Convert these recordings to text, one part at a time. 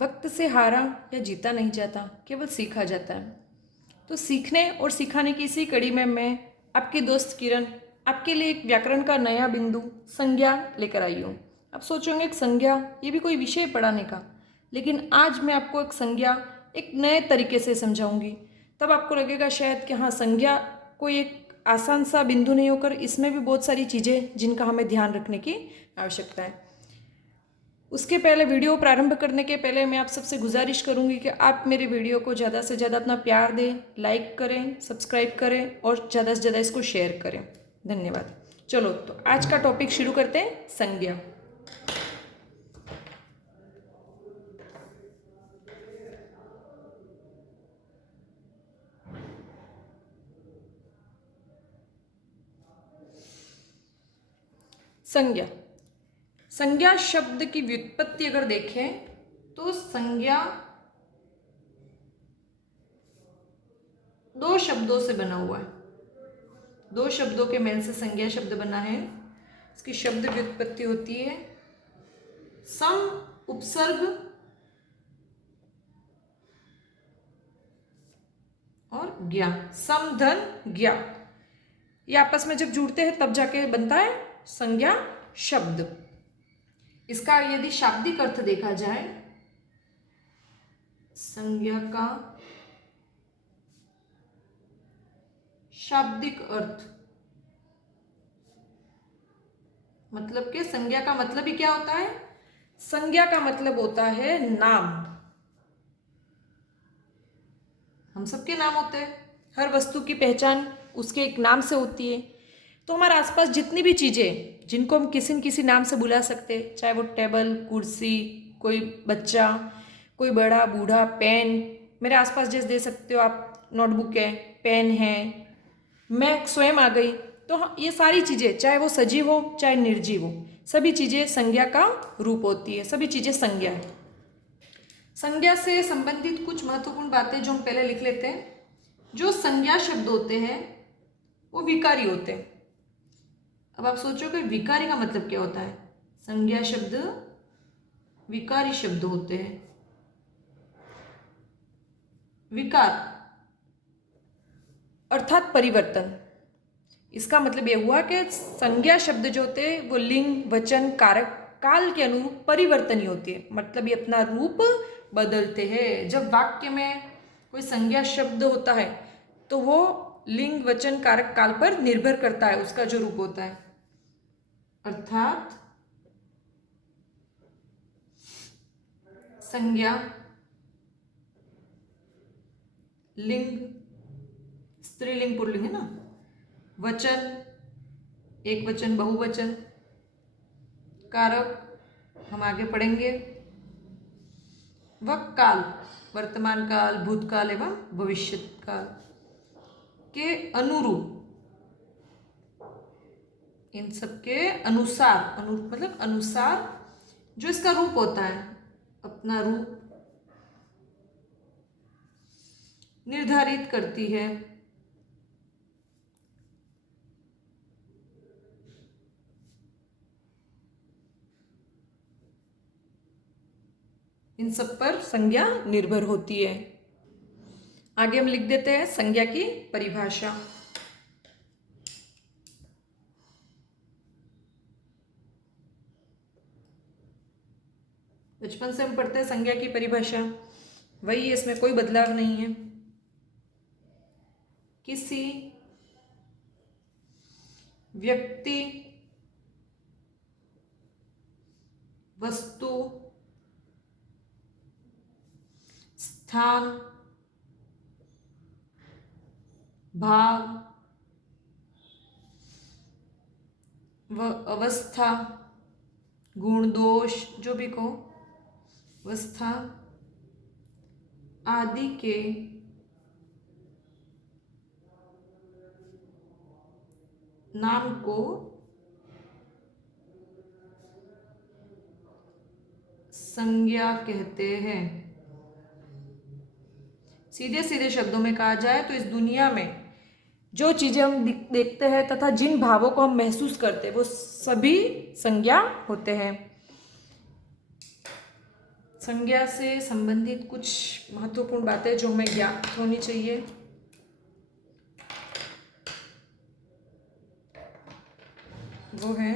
वक्त से हारा या जीता नहीं जाता, केवल सीखा जाता है। तो सीखने और सिखाने की इसी कड़ी में मैं आपकी दोस्त किरण आपके लिए एक व्याकरण का नया बिंदु संज्ञा लेकर आई हूँ। आप सोचोगे एक संज्ञा, ये भी कोई विषय पढ़ाने का, लेकिन आज मैं आपको एक संज्ञा एक नए तरीके से समझाऊंगी। तब आपको लगेगा शायद कि हाँ, संज्ञा कोई एक आसान सा बिंदु नहीं होकर इसमें भी बहुत सारी चीज़ें जिनका हमें ध्यान रखने की आवश्यकता है। उसके पहले, वीडियो प्रारंभ करने के पहले मैं आप सबसे गुजारिश करूंगी कि आप मेरे वीडियो को ज़्यादा से ज़्यादा अपना प्यार दें, लाइक करें, सब्सक्राइब करें और ज़्यादा से ज़्यादा इसको शेयर करें। धन्यवाद। चलो, तो आज का टॉपिक शुरू करते हैं, संज्ञा। संज्ञा, संज्ञा शब्द की व्युत्पत्ति अगर देखें तो संज्ञा दो शब्दों से बना हुआ है। दो शब्दों के मेल से संज्ञा शब्द बना है। इसकी शब्द व्युत्पत्ति होती है सम उपसर्ग और ज्ञा, सम धन ज्ञा। ये आपस में जब जुड़ते हैं तब जाके बनता है संज्ञा शब्द। इसका यदि शाब्दिक अर्थ देखा जाए, संज्ञा का शाब्दिक अर्थ मतलब कि संज्ञा का मतलब ही क्या होता है? संज्ञा का मतलब होता है नाम। हम सबके नाम होते हैं, हर वस्तु की पहचान उसके एक नाम से होती है। तो हमारे आसपास जितनी भी चीज़ें जिनको हम किसी न किसी नाम से बुला सकते हैं, चाहे वो टेबल, कुर्सी, कोई बच्चा, कोई बड़ा बूढ़ा, पेन, मेरे आसपास जैसे दे सकते हो आप, नोटबुक है, पेन है, मैं स्वयं आ गई। तो हाँ, ये सारी चीज़ें चाहे वो सजीव हो चाहे निर्जीव हो, सभी चीज़ें संज्ञा का रूप होती है, सभी चीज़ें संज्ञा है। संज्ञा से संबंधित कुछ महत्वपूर्ण बातें जो हम पहले लिख लेते हैं। जो संज्ञा शब्द होते हैं वो विकारी होते हैं। अब आप सोचोगे विकारी का मतलब क्या होता है? संज्ञा शब्द विकारी शब्द होते हैं। विकार अर्थात परिवर्तन। इसका मतलब यह हुआ कि संज्ञा शब्द जो होते हैं वो लिंग, वचन, कारक, काल के अनुरूप परिवर्तनीय होती है। मतलब ये अपना रूप बदलते हैं। जब वाक्य में कोई संज्ञा शब्द होता है तो वो लिंग, वचन, कारक, काल पर निर्भर करता है उसका जो रूप होता है। अर्थात संज्ञा लिंग, स्त्रीलिंग पुल्लिंग है ना, वचन एक वचन, बहुवचन, कारक हम आगे पढ़ेंगे, व काल वर्तमान काल, भूतकाल एवं भविष्यत काल के अनुरूप, इन सबके अनुसार, अनुरूप मतलब अनुसार जो इसका रूप होता है, अपना रूप निर्धारित करती है। इन सब पर संज्ञा निर्भर होती है। आगे हम लिख देते हैं संज्ञा की परिभाषा। बचपन से हम पढ़ते हैं संज्ञा की परिभाषा, वही है, इसमें कोई बदलाव नहीं है। किसी व्यक्ति, वस्तु, स्थान, भाव व अवस्था, गुण, दोष जो भी कहो, अवस्था आदि के नाम को संज्ञा कहते हैं। सीधे सीधे शब्दों में कहा जाए तो इस दुनिया में जो चीजें हम देखते हैं तथा जिन भावों को हम महसूस करते हैं वो सभी संज्ञा होते हैं। संज्ञा से संबंधित कुछ महत्वपूर्ण बातें जो हमें ज्ञात होनी चाहिए। वो है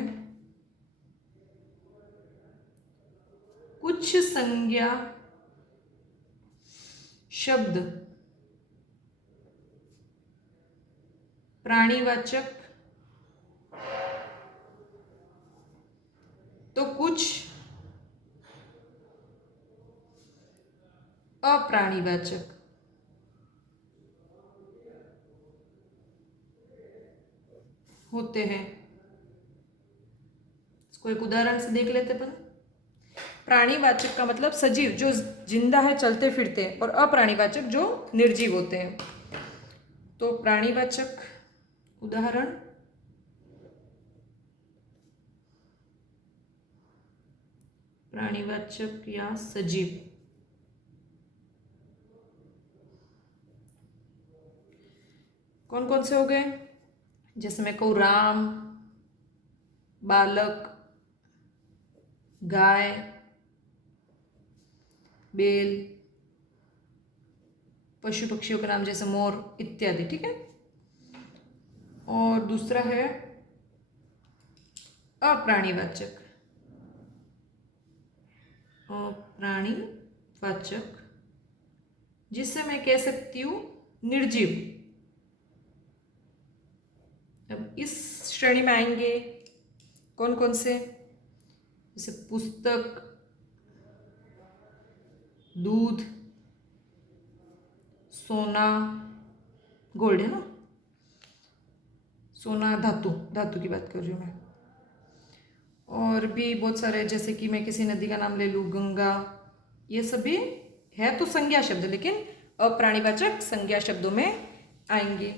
कुछ संज्ञा शब्द प्राणीवाचक तो कुछ अप्राणीवाचक। होते हैं। इसको एक उदाहरण से देख लेते अपन। प्राणीवाचक का मतलब सजीव जो जिंदा है, चलते फिरते, और अप्राणीवाचक जो निर्जीव होते हैं। तो प्राणीवाचक उदाहरण प्राणीवाचक या सजीव। कौन कौन से हो गए? जैसे मैं कहूँ राम, बालक, गाय, बेल, पशु पक्षियों के नाम जैसे मोर इत्यादि। ठीक है। और दूसरा है अप्राणीवाचक। अप्राणीवाचक जिससे मैं कह सकती हूँ निर्जीव। अब इस श्रेणी में आएंगे कौन कौन से? जैसे पुस्तक, दूध, सोना, गोल्ड है ना, सोना धातु, धातु की बात कर रही हूँ मैं। और भी बहुत सारे, जैसे कि मैं किसी नदी का नाम ले लूँ, गंगा। ये सभी है तो संज्ञा शब्द, लेकिन अप्राणीवाचक संज्ञा शब्दों में आएंगे।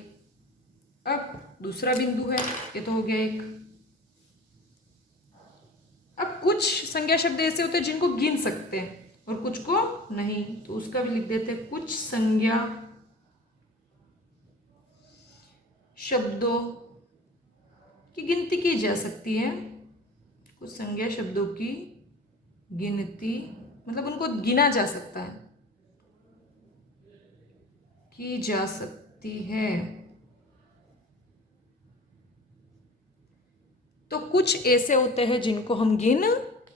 अब दूसरा बिंदु है, ये तो हो गया एक। अब कुछ संज्ञा शब्द ऐसे होते हैं जिनको गिन सकते हैं और कुछ को नहीं, तो उसका भी लिख देते हैं। कुछ संज्ञा शब्दों की गिनती की जा सकती है। कुछ संज्ञा शब्दों की गिनती मतलब उनको गिना जा सकता है, की जा सकती है। तो कुछ ऐसे होते हैं जिनको हम गिन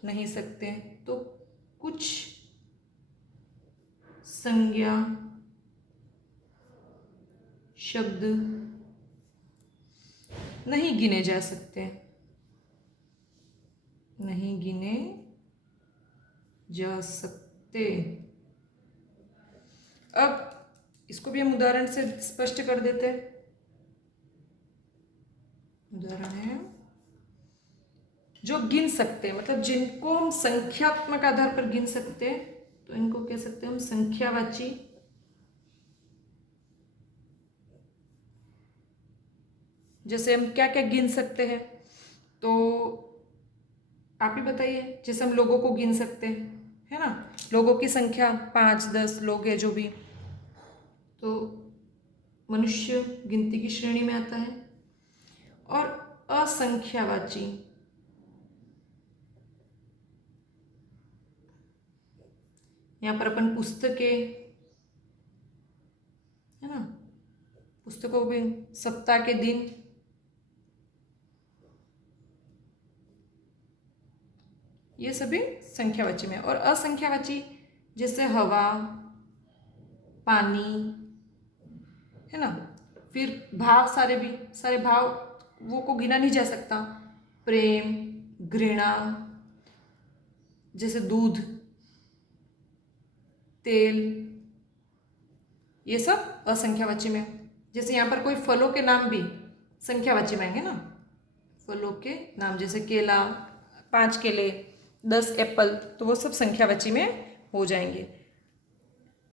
नहीं सकते। तो कुछ संज्ञा शब्द नहीं गिने जा सकते, नहीं गिने जा सकते। अब इसको भी हम उदाहरण से स्पष्ट कर देते हैं। उदाहरण है जो गिन सकते हैं, मतलब जिनको हम संख्यात्मक आधार पर गिन सकते हैं, तो इनको कह सकते हैं हम संख्यावाची। जैसे हम क्या क्या गिन सकते हैं, तो आप ही बताइए। जैसे हम लोगों को गिन सकते हैं, है ना, लोगों की संख्या 5-10 लोग है जो भी, तो मनुष्य गिनती की श्रेणी में आता है। और असंख्यावाची, यहाँ पर अपन पुस्तकें, है ना, पुस्तकों में सप्ताह के दिन, ये सभी संख्यावाची में। और असंख्यावाची जैसे हवा, पानी, है ना, फिर भाव, सारे भाव वो को गिना नहीं जा सकता। प्रेम, घृणा, जैसे दूध, तेल, ये सब असंख्यावाची में। जैसे यहाँ पर कोई फलों के नाम भी संख्यावाची में आएंगे ना, फलों के नाम जैसे केला, 5 केले, 10 एप्पल, तो वो सब संख्यावाची में हो जाएंगे।